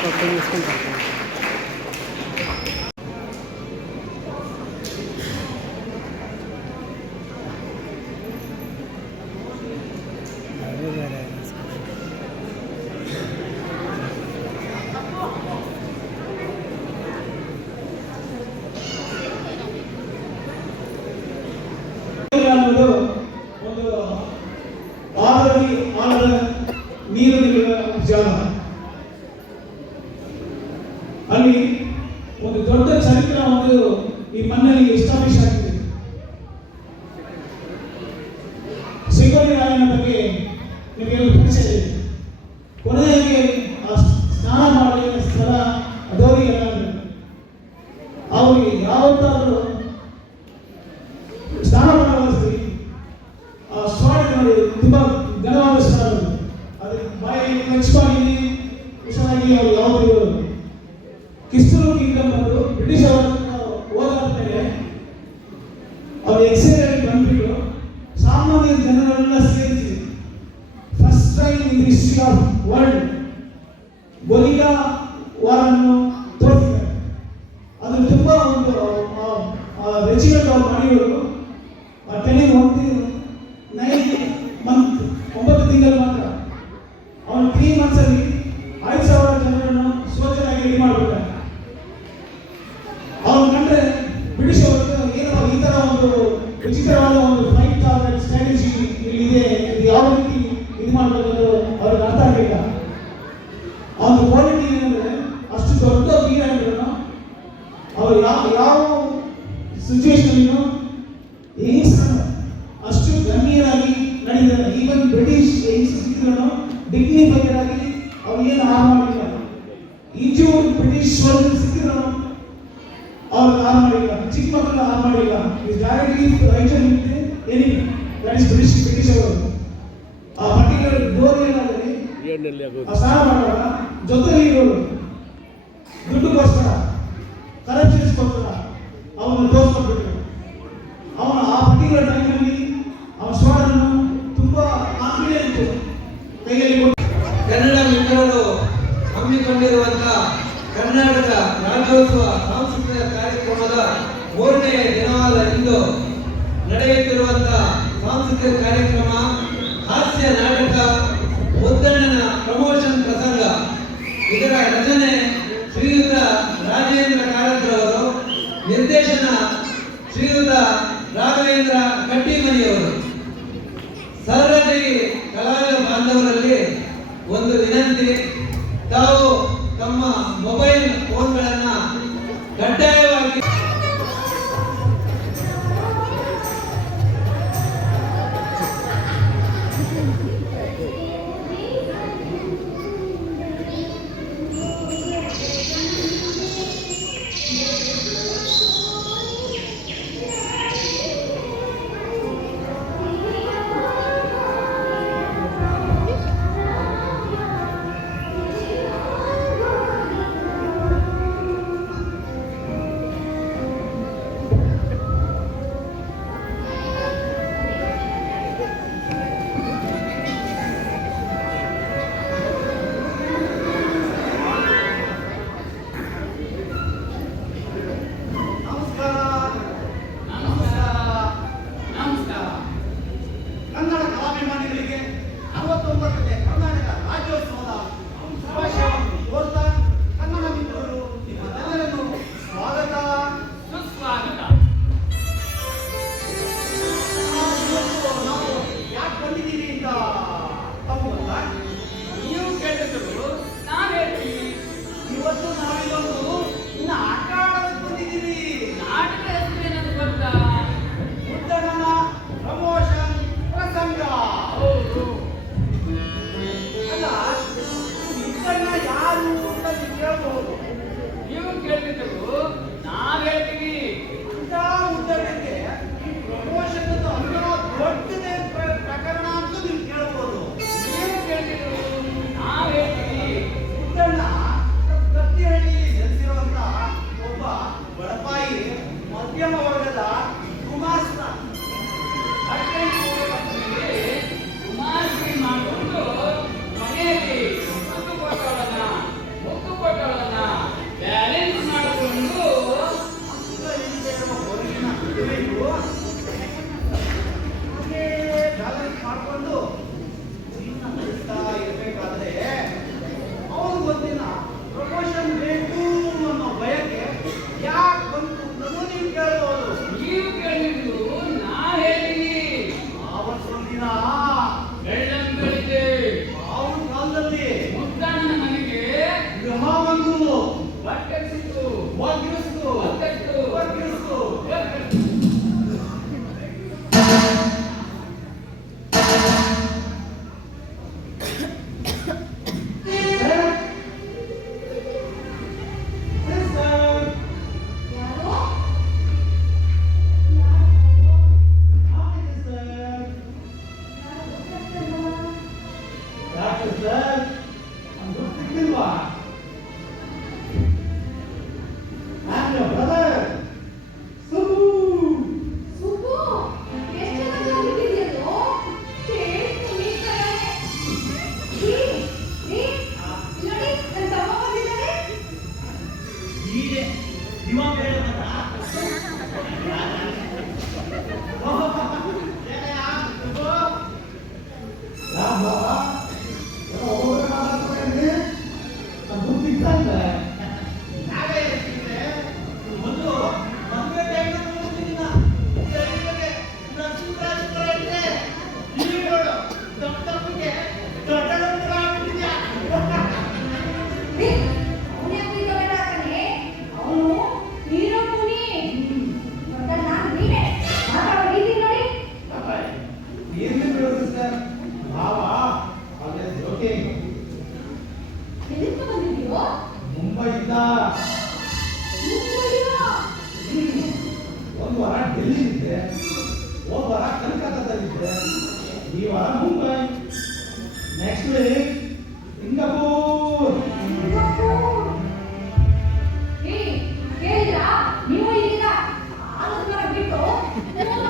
పప్పు వేసుకుంటాం alta. Здесь ಅವನ ಅವನು ಆ ಪರ್ಟಿಕ್ಯುಲರ್ ಟೈಮಲ್ಲಿ ಅವನ ಸ್ವರನ್ನು ತುಂಬ ಕಾನ್ಫಿಡೆಂಟ್ ಕೈಯಲ್ಲಿ ಕನ್ನಡ ಮಿತ್ರರು ಹಮ್ಮಿಕೊಂಡಿರುವಂಥ ಕರ್ನಾಟಕ ರಾಜ್ಯೋತ್ಸವ ಸಾಂಸ್ಕೃತಿಕ ಕಾರ್ಯಕ್ರಮದ ಮೂರನೇ ದಿನವಾದ ಇಂದು ನಡೆಯುತ್ತಿರುವಂಥ ಸಾಂಸ್ಕೃತಿಕ ಕಾರ್ಯಕ್ರಮ ಹಾಸ್ಯ ಶ್ರೀಯುತ ರಾಘವೇಂದ್ರ ಕಟ್ಟಿಮನಿಯವರು. ಸರಳತೆಗೆ ಕಲಾವಿದ ಬಾಂಧವರಲ್ಲಿ ಒಂದು ವಿನಂತಿ ತಾವು Yeah.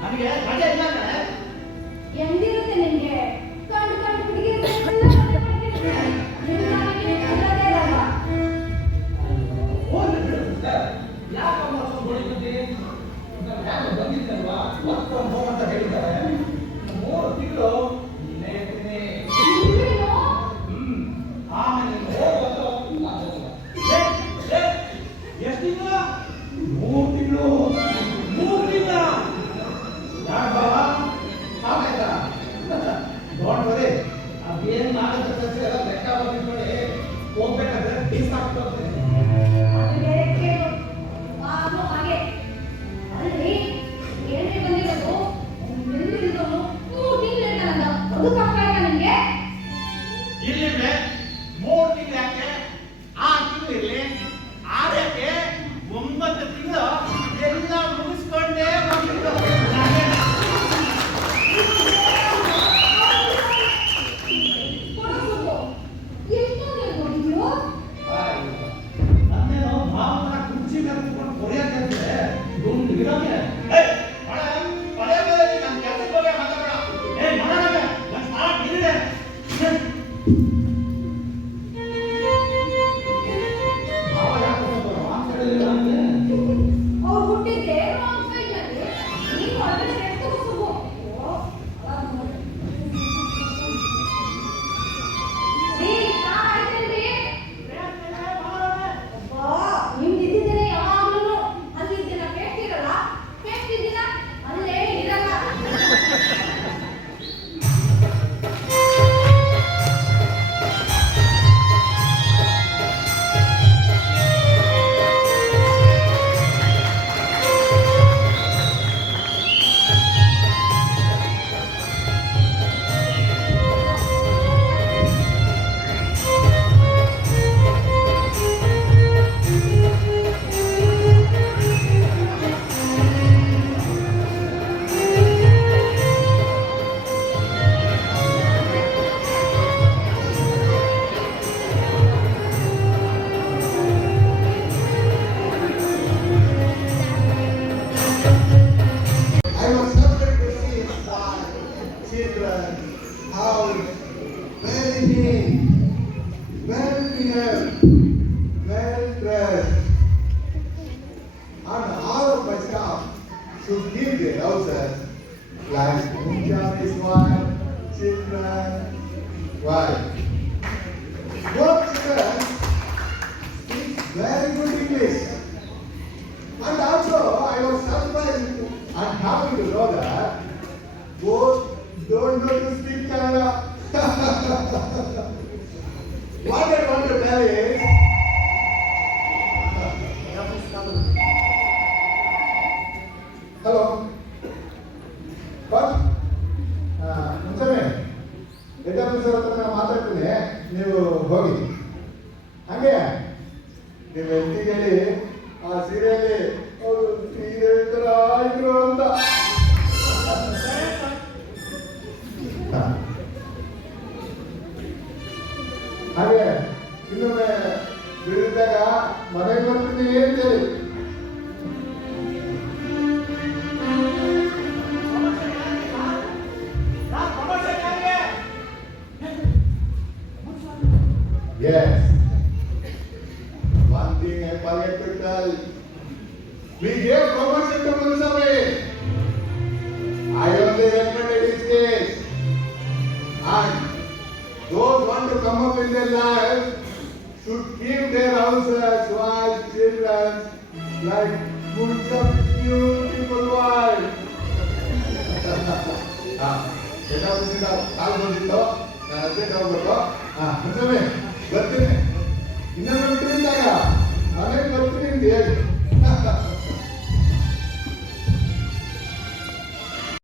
ನಮಗೆ ರಜೆ ಇಲ್ಲ ನಿಮಗೆ? ವರ್ಕ್ ಫ್ರಮ್ ಹೋಮ್ ಅಂತ ಹೇಳಿದ್ದಾರೆ. ಕಾಲು ಬಂದಿತ್ತು ನಾನು ಅರ್ಜೆಂಟ್ ಹೋಗ್ಬೇಕು. ಹಾಂ ಬರ್ತೀನಿ. ಇನ್ನೊಮ್ಮೆ